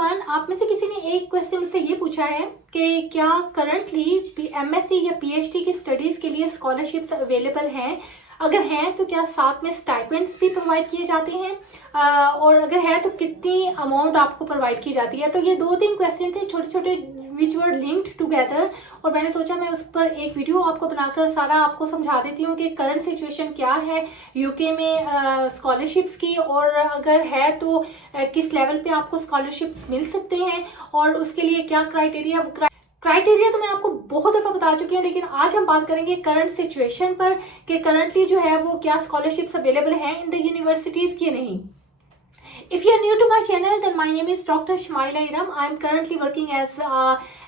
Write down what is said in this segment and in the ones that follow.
Everyone, आप में से किसी ने एक क्वेश्चन मुझसे ये पूछा है कि क्या करंटली एमएससी या पीएचडी की स्टडीज के लिए स्कॉलरशिप्स अवेलेबल हैं। अगर हैं तो क्या साथ में स्टाइपेंड्स भी प्रोवाइड किए जाते हैं, और अगर है तो कितनी अमाउंट आपको प्रोवाइड की जाती है। तो ये 2-3 क्वेश्चन थे छोटे छोटे विच वर लिंक्ड टुगेदर, और मैंने सोचा मैं उस पर एक वीडियो आपको बनाकर सारा आपको समझा देती हूँ कि करंट सिचुएशन क्या है यूके में स्कॉलरशिप्स की, और अगर है तो किस लेवल पे आपको स्कॉलरशिप्स मिल सकते हैं और उसके लिए क्या क्राइटेरिया तो मैं आपको बहुत दफा बता चुकी हूँ। लेकिन आज हम बात करेंगे करंट सिचुएशन पर कि करंटली जो है वो क्या स्कॉलरशिप्स अवेलेबल हैं इन द यूनिवर्सिटीज की नहीं। If you are new to my channel, then my name is Dr. Shmaila Iram. I am currently working as a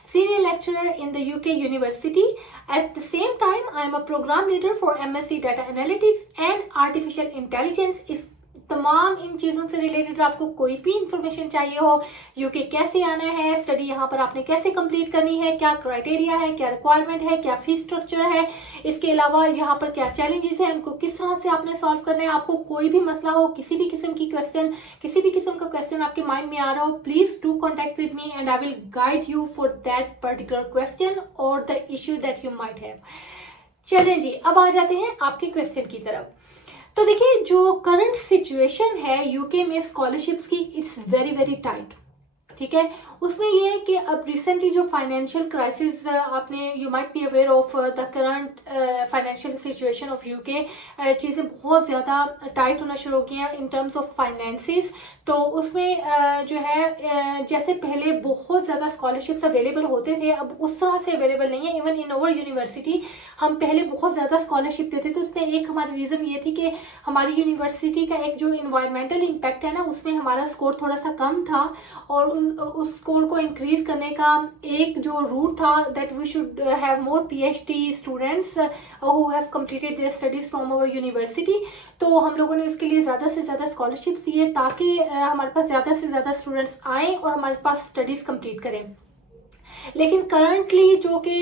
senior lecturer in the UK University. At the same time, I am a program leader for MSc Data Analytics and Artificial Intelligence. इस तमाम इन चीज़ों से related आपको कोई भी information चाहिए हो, UK कैसे आना है, स्टडी यहाँ पर आपने कैसे कंप्लीट करनी है, क्या क्राइटेरिया है, क्या रिक्वायरमेंट है, क्या फीस स्ट्रक्चर है, इसके अलावा यहाँ पर क्या चैलेंजेस हैं, उनको किस तरह से आपने सॉल्व करना है। आपको कोई भी मसला हो, किसी भी किस्म का क्वेश्चन आपके माइंड में आ रहा हो, please do contact with me and I will guide you for that particular question और the issue that you might have. चलें जी, अब आ जाते हैं आपके क्वेश्चन की तरफ। तो देखिए, जो करंट सिचुएशन है यूके में स्कॉलरशिप्स की, इट्स वेरी वेरी टाइट। ठीक है, उसमें ये है कि अब रिसेंटली जो फाइनेंशियल क्राइसिस आपने you might be aware of the current financial situation of UK, चीज़ें बहुत ज़्यादा टाइट होना शुरू हो गई हैं इन टर्म्स ऑफ फाइनेंसिस। तो उसमें जो है जैसे पहले बहुत ज़्यादा स्कॉलरशिप्स अवेलेबल होते थे, अब उस तरह से अवेलेबल नहीं है। इवन इन अवर यूनिवर्सिटी हम पहले बहुत ज़्यादा स्कॉलरशिप देते थे। उसमें एक हमारी रीज़न ये थी कि हमारी यूनिवर्सिटी का एक जो इन्वायरमेंटल इम्पैक्ट है ना, उसमें हमारा स्कोर थोड़ा सा कम था, और उस स्कोर को इंक्रीज करने का एक जो रूट था that we should have more PhD students who have completed their studies from our university. तो हम लोगों ने उसके लिए ज़्यादा से ज़्यादा स्कॉलरशिप्स दिए ताकि हमारे पास ज़्यादा से ज़्यादा स्टूडेंट्स आए और हमारे पास स्टडीज़ कंप्लीट करें। लेकिन करंटली जो कि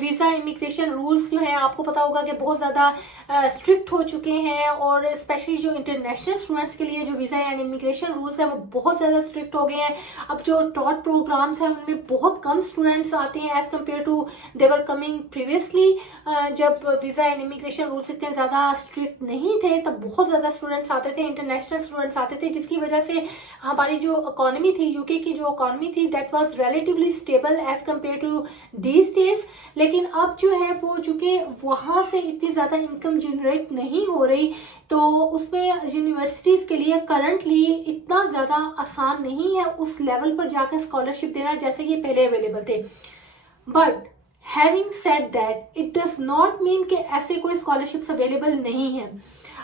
वीज़ा इमिग्रेशन रूल्स जो हैं, आपको पता होगा कि बहुत ज़्यादा स्ट्रिक्ट हो चुके हैं, और स्पेशली जो इंटरनेशनल स्टूडेंट्स के लिए जो वीज़ा एंड इमिग्रेशन रूल्स हैं वो बहुत ज़्यादा स्ट्रिक्ट हो गए हैं। अब जो टॉट प्रोग्राम्स हैं उनमें बहुत कम स्टूडेंट्स आते हैं as compare to they were coming previously. जब वीज़ा एंड इमिग्रेशन रूल्स इतने ज़्यादा स्ट्रिक्ट नहीं थे तब बहुत ज़्यादा स्टूडेंट्स आते थे, इंटरनेशनल स्टूडेंट्स आते थे, जिसकी वजह से हमारी जो इकॉनमी थी, यूके की जो इकॉनमी थी, that was relatively stable as compare to these days. लेकिन अब जो है वो चूंकि वहाँ से इतनी ज़्यादा इनकम जनरेट नहीं हो रही, तो उसमें यूनिवर्सिटीज़ के लिए करंटली इतना ज़्यादा आसान नहीं है उस लेवल पर जाकर स्कॉलरशिप देना जैसे ये पहले अवेलेबल थे। But having said that, it does not mean कि ऐसे कोई स्कॉलरशिप्स अवेलेबल नहीं है।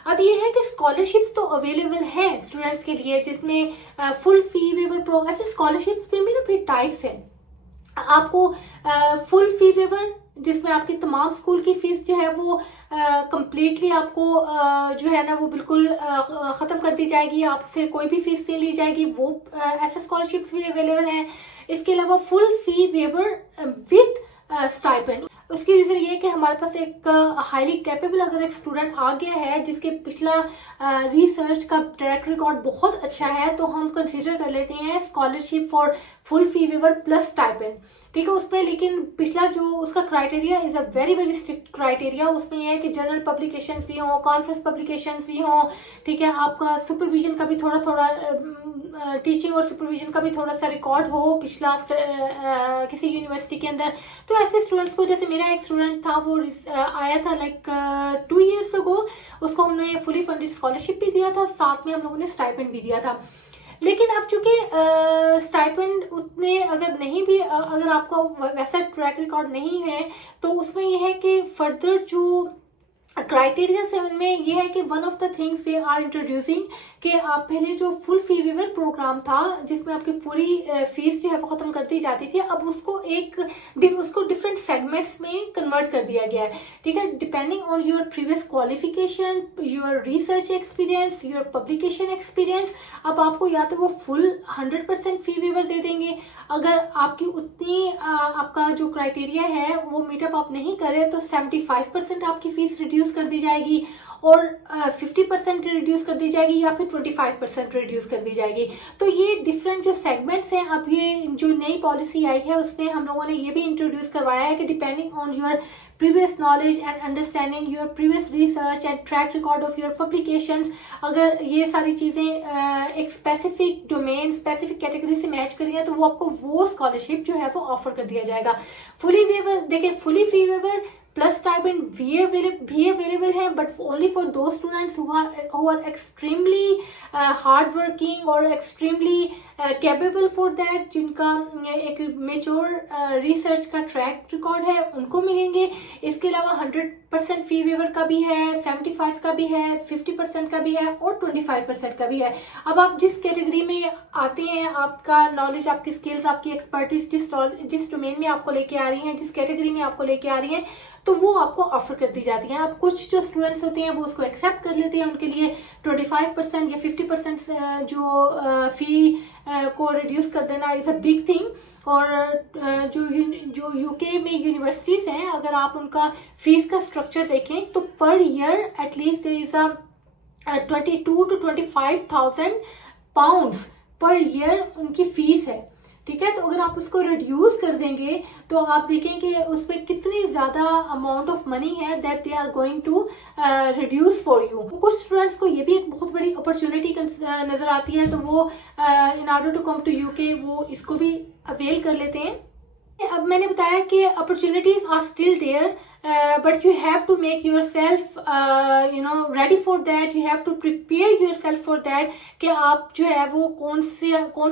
अब ये है कि स्कॉलरशिप्स तो अवेलेबल हैं स्टूडेंट्स के लिए, जिसमें फुल फी वेवर प्रोग्राम। ऐसे स्कॉलरशिप्स में भी ना फिर टाइप्स हैं। आपको फुल फी वेवर, जिसमें आपकी तमाम स्कूल की फीस जो है वो कंप्लीटली आपको जो है ना वो बिल्कुल ख़त्म कर दी जाएगी, आपसे कोई भी फीस नहीं ली जाएगी, वो ऐसे स्कॉलरशिप्स भी अवेलेबल हैं। इसके अलावा full fee waiver with stipend. उसकी रीज़न ये है कि हमारे पास एक हाईली कैपेबल अगर एक स्टूडेंट आ गया है जिसके पिछला रिसर्च का ट्रैक रिकॉर्ड बहुत अच्छा है, तो हम कंसीडर कर लेते हैं scholarship for full fee waiver plus stipend. ठीक है, उसमें लेकिन पिछला जो उसका criteria is a very very strict criteria. उसमें यह है कि जर्नल पब्लिकेशंस भी हों, कॉन्फ्रेंस पब्लिकेशंस भी हों, ठीक है, आपका सुपरविजन का भी थोड़ा टीचिंग और सुपरविजन का भी थोड़ा सा रिकॉर्ड हो पिछला किसी यूनिवर्सिटी के अंदर। तो ऐसे स्टूडेंट्स को, जैसे मेरा एक स्टूडेंट था वो आया था लाइक 2 years अगो, उसको हमने फुली फंडेड स्कॉलरशिप भी दिया था, साथ में हम लोगों ने स्टाइपेंड भी दिया था। लेकिन अब चूंकि स्टाइपेंड उतने अगर नहीं भी, अगर आपका वैसा ट्रैक रिकॉर्ड नहीं है, तो उसमें यह है कि फर्दर जो क्राइटेरिया है उनमें यह है कि one of the things they are introducing कि आप पहले जो फुल फी वेवर प्रोग्राम था जिसमें आपकी पूरी फीस जो है वो ख़त्म कर दी जाती थी, अब उसको उसको डिफरेंट सेगमेंट्स में कन्वर्ट कर दिया गया है। ठीक है, depending on your previous qualification, your research experience, your publication experience, अब आपको या तो वो फुल 100% फी वेवर दे देंगे। अगर आपकी उतनी आपका जो क्राइटेरिया है वो मीटअप आप नहीं करे तो 75% आपकी फीस रिड्यूस रिड्यूस कर दी जाएगी और 50% रिड्यूस कर दी जाएगी या फिर 25% रिड्यूस कर दी जाएगी। तो ये डिफरेंट जो सेगमेंट्स हैं, अब ये जो नई पॉलिसी आई है उसमें हम लोगों ने ये भी इंट्रोड्यूस करवाया है कि depending on your previous knowledge and understanding, your previous research and track record of your publications, अगर ये सारी चीज़ें एक स्पेसिफिक डोमेन स्पेसिफिक कैटेगरी से मैच करी है तो वो आपको वो स्कॉलरशिप जो है वो ऑफर कर दिया जाएगा। फुली वेवर, देखिए fully free waiver plus stipend भी अवेलेबल है, but only for those students who are extremely hard working और एक्सट्रीमली कैपेबल फॉर दैट, जिनका एक मेच्योर रिसर्च का ट्रैक रिकॉर्ड है, उनको मिलेंगे। इसके अलावा 100% फी वेवर का भी है, 75 का भी है, 50% का भी है और 25% का भी है। अब आप जिस कैटेगरी में आते हैं, आपका नॉलेज, आपकी स्किल्स, आपकी एक्सपर्टीज जिस डोमेन में आपको लेके आ रही हैं, जिस कैटेगरी में आपको लेके आ रही हैं, तो वो आपको ऑफर कर दी जाती है। अब कुछ जो स्टूडेंट्स होते हैं वो उसको एक्सेप्ट कर लेते हैं, उनके लिए 25% या 50% जो फी को रिड्यूस कर देना इज अ बिग थिंग। और जो यूके में यूनिवर्सिटीज हैं, अगर आप उनका फीस का स्ट्रक्चर देखें तो per year at least is a 22 to 25,000 pounds per year उनकी फीस है, ठीक है। तो अगर आप उसको रिड्यूस कर देंगे तो आप देखेंगे उस पर कितनी ज्यादा अमाउंट ऑफ मनी है that they are going to reduce for you. कुछ स्टूडेंट्स को ये भी एक बहुत बड़ी अपॉर्चुनिटी नजर आती है, तो वो in order to come to UK वो इसको भी अवेल कर लेते हैं। अब मैंने बताया कि opportunities are still there, but you have to make yourself ready for that, you have to prepare yourself for that कि आप जो है वो कौन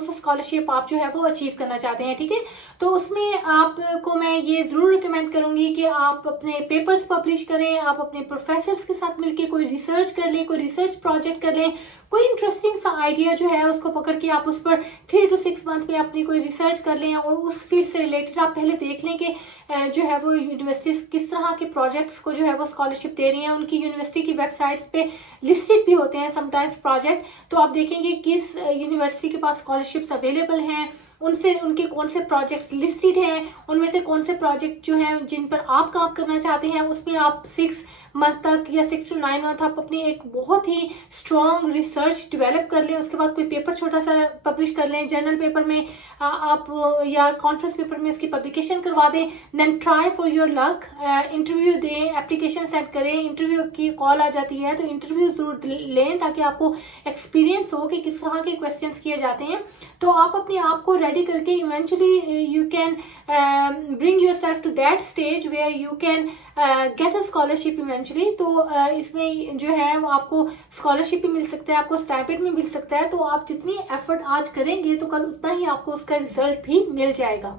सा स्कॉलरशिप आप जो है वो अचीव करना चाहते हैं, ठीक है। तो उसमें आपको मैं ये जरूर रिकमेंड करूंगी कि आप अपने पेपर्स पब्लिश करें, आप अपने प्रोफेसर्स के साथ मिलकर कोई रिसर्च कर लें, कोई रिसर्च प्रोजेक्ट कर लें, कोई इंटरेस्टिंग सा आइडिया जो है उसको पकड़ के आप उस पर 3 to 6 मंथ में अपनी कोई रिसर्च कर लें और उस फील्ड से रिलेटेड आप पहले देख लें कि जो है वो यूनिवर्सिटीज किस तरह के प्रोजेक्ट्स को जो है वो स्कॉलरशिप दे रही हैं। उनकी यूनिवर्सिटी की वेबसाइट्स पे लिस्टेड भी होते हैं समटाइम्स प्रोजेक्ट, तो आप देखेंगे किस यूनिवर्सिटी के पास स्कॉलरशिप्स अवेलेबल हैं, उनसे उनके कौन से प्रोजेक्ट्स लिस्टेड हैं, उनमें से कौन से प्रोजेक्ट जो हैं जिन पर आप काम करना चाहते हैं, उसमें आप 6 मंथ तक या 6 to 9 मंथ आप अपनी एक बहुत ही स्ट्रॉन्ग रिसर्च डेवलप कर लें। उसके बाद कोई पेपर छोटा सा पब्लिश कर लें, जर्नल पेपर में आप या कॉन्फ्रेंस पेपर में उसकी पब्लिकेशन करवा दें। Then try for your luck, interview दें, एप्लीकेशन सेंड करें, इंटरव्यू की कॉल आ जाती है तो इंटरव्यू जरूर लें ताकि आपको एक्सपीरियंस हो कि किस तरह के क्वेश्चन किए जाते हैं। तो आप अपने आप को रेडी करके eventually you can bring yourself to that stage where you can get a scholarship eventually. तो इसमें जो है वो आपको स्कॉलरशिप भी मिल सकता है, आपको स्टाइपेंड भी मिल सकता है। तो आप जितनी एफर्ट आज करेंगे तो कल उतना ही आपको उसका रिजल्ट भी मिल जाएगा।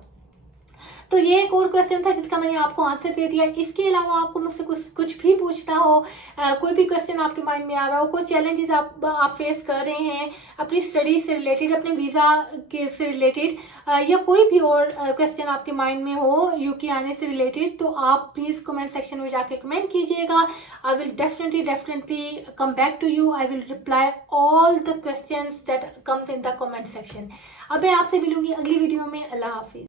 तो ये एक और क्वेश्चन था जिसका मैंने आपको आंसर दे दिया। इसके अलावा आपको मुझसे कुछ भी पूछना हो, कोई भी क्वेश्चन आपके माइंड में आ रहा हो, कोई चैलेंजेस आप फेस कर रहे हैं अपनी स्टडी से रिलेटेड, अपने वीज़ा के से रिलेटेड, या कोई भी और क्वेश्चन आपके माइंड में हो यूके आने से रिलेटेड, तो आप प्लीज़ कमेंट सेक्शन में जाके कमेंट कीजिएगा। I will definitely come back to you. I will reply all the questions that comes in the comment section. अब मैं आपसे मिलूंगी अगली वीडियो में। अल्लाह हाफिज।